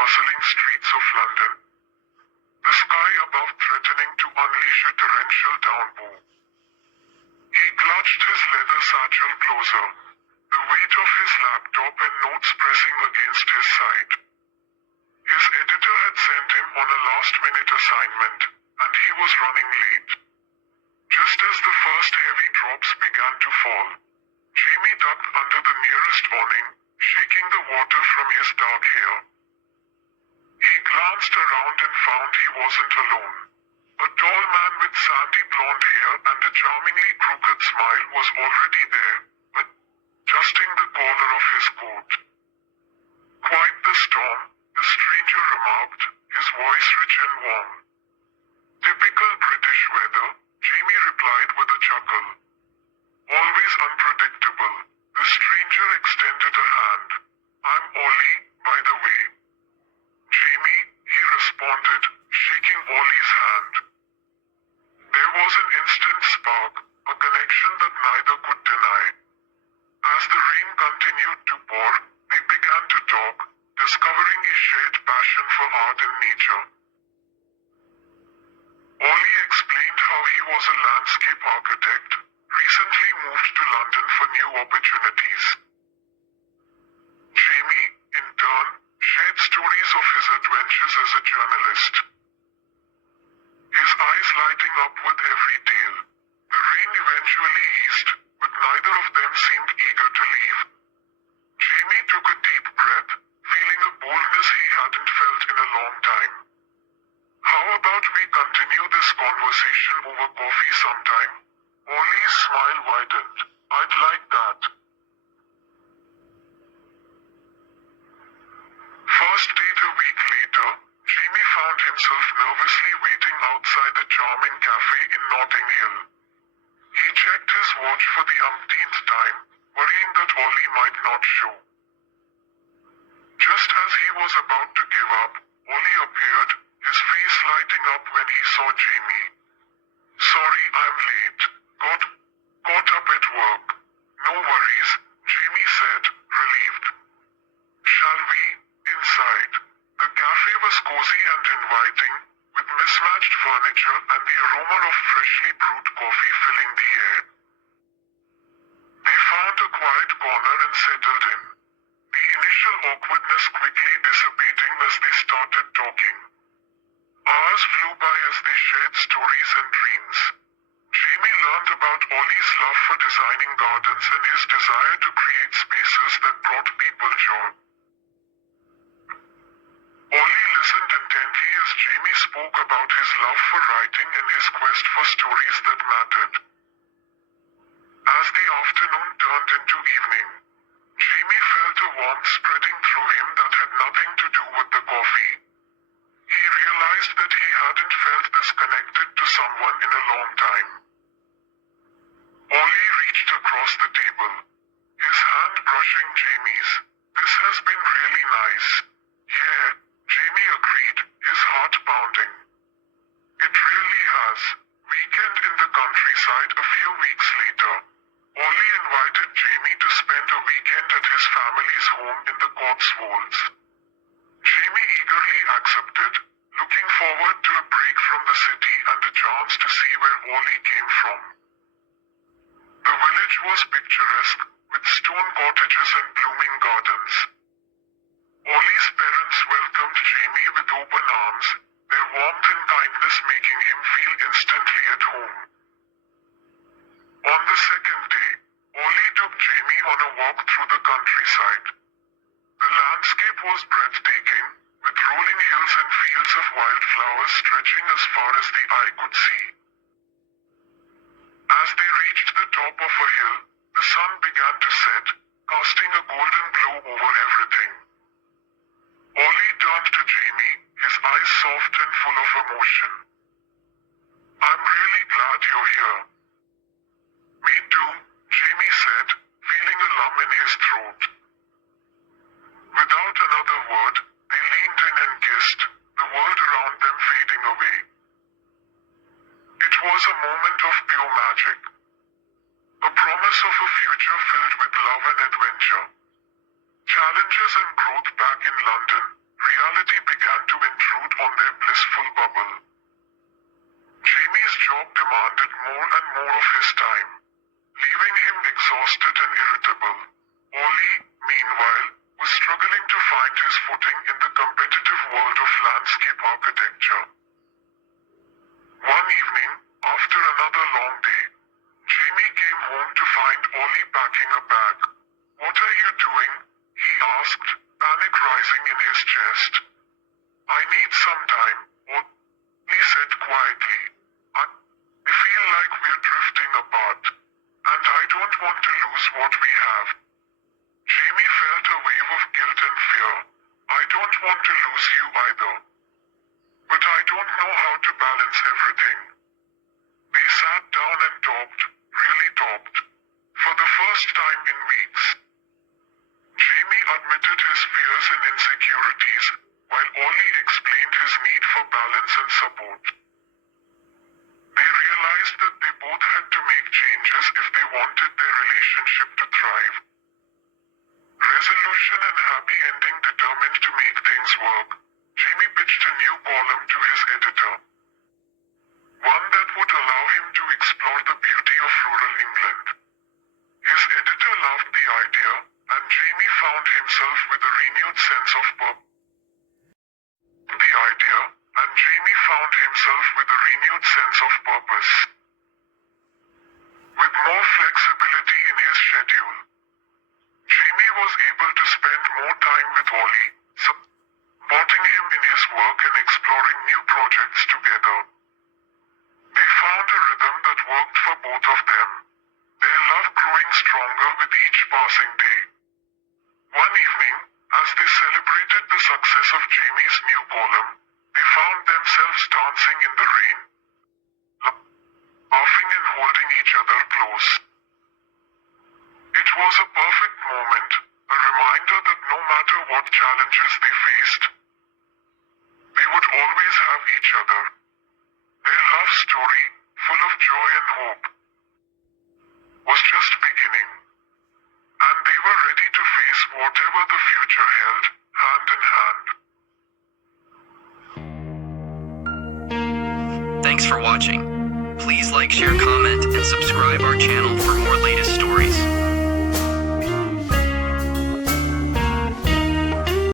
bustling streets of London, the sky above threatening to unleash a torrential downpour. He clutched his leather satchel closer, the weight of his laptop and notes pressing against his side. His editor had sent him on a last-minute assignment, and he was running late. Just as the first heavy drops began to fall, Jamie ducked under the nearest awning, shaking the water from his dark hair. He glanced around and found he wasn't alone. A tall man with sandy blonde hair and a charmingly crooked smile was already there, adjusting the collar of his coat. "Quite the storm," the stranger remarked, his voice rich and warm. "Typical British weather," Jamie replied with a chuckle. "Always unpredictable." The stranger extended a hand. "I'm Ollie, by the way." "Jamie," he responded, shaking Ollie's hand. There was an instant spark, a connection that neither could deny. As the rain continued to pour, they began to talk, discovering a shared passion for art and nature. Ollie explained how he was a landscape architect, recently moved to London for new opportunities. Jamie, in turn, shared stories of his adventures as a journalist. His eyes lighting up with every tale. The rain eventually eased, but neither of them seemed eager to leave. Jamie took a deep breath, feeling a boldness he hadn't felt in a long time. "How about we continue this conversation over coffee sometime?" Ollie's smile widened. "I'd like that." First date a week later, Jamie found himself nervously waiting outside a charming cafe in Notting Hill. He checked his watch for the umpteenth time, worrying that Ollie might not show. Just as he was about to give up, Ollie appeared, his face lighting up when he saw Jamie. "Sorry I'm late. Caught up at work." "No worries," Jamie said, relieved. "Shall we?" Inside. The cafe was cozy and inviting, with mismatched furniture and the aroma of freshly brewed coffee filling the air. They found a quiet corner and settled in. The initial awkwardness quickly dissipating as they started talking. Hours flew by as they shared stories and dreams. Jamie learned about Ollie's love for designing gardens and his desire to create spaces that brought people joy. Ollie listened intently as Jamie spoke about his love for writing and his quest for stories that mattered. As the afternoon turned into evening, Jamie felt a warmth spreading through him that had nothing to do with the coffee. He realized that he hadn't felt this connected to someone in a long time. Ollie reached across the table, his hand brushing Jamie's. "This has been really nice." "Yeah," Jamie agreed, his heart pounding. "It really has." Weekend in the countryside a few weeks later, Ollie invited Jamie to spend a weekend at his family's home in the Cotswolds. Jamie eagerly accepted, looking forward to a break from the city and a chance to see where Ollie came from. The village was picturesque, with stone cottages and blooming gardens. Ollie's parents welcomed Jamie with open arms, their warmth and kindness making him feel instantly at home. On the second day, Ollie took Jamie on a walk through the countryside. The landscape was breathtaking, with rolling hills and fields of wildflowers stretching as far as the eye could see. As they reached the top of a hill, the sun began to set, casting a golden glow over everything. Ollie turned to Jamie, his eyes soft and full of emotion. "I'm really glad you're here." "Me too," Jamie said, feeling a lump in his throat. Without another word, they leaned in and kissed, the world around them fading away. It was a moment of pure magic. A promise of a future filled with love and adventure. Challenges and growth back in London, reality began to intrude on their blissful bubble. Jamie's job demanded more and more of his time, leaving him exhausted and irritable. Ollie, meanwhile, was struggling to find his footing in the competitive world of landscape architecture. One evening, after another long day, Jamie came home to find Ollie packing a bag. "What are you doing?" he asked, panic rising in his chest. "I need some time," Ollie said quietly. "I feel like we're drifting apart, and I don't want to lose what we have." Jamie felt a wave of guilt and fear. "I don't want to lose you either. But I don't know how to balance everything." They sat down and talked, really talked. For the first time in weeks. Jamie admitted his fears and insecurities, while Ollie explained his need for balance and support. They realized that they both had to make changes if they wanted their relationship to thrive. Resolution and happy ending determined to make things work. Jamie pitched a new column to his editor. One that would allow him to explore the beauty of rural England. His editor loved the idea, and Jamie found himself with a renewed sense of purpose. With more flexibility in his schedule, Jamie was able to spend more time with Ollie, supporting him in his work and exploring new projects together. They found a rhythm that worked for both of them, their love growing stronger with each passing day. One evening, as they celebrated the success of Jamie's new column, they found themselves dancing in the rain, laughing and holding each other close. It was a perfect moment, a reminder that no matter what challenges they faced, they would always have each other. Their love story, full of joy and hope, was just beginning, and they were ready to face whatever the future held, hand in hand. Thanks for watching. Please like, share, comment, and subscribe our channel for more latest stories.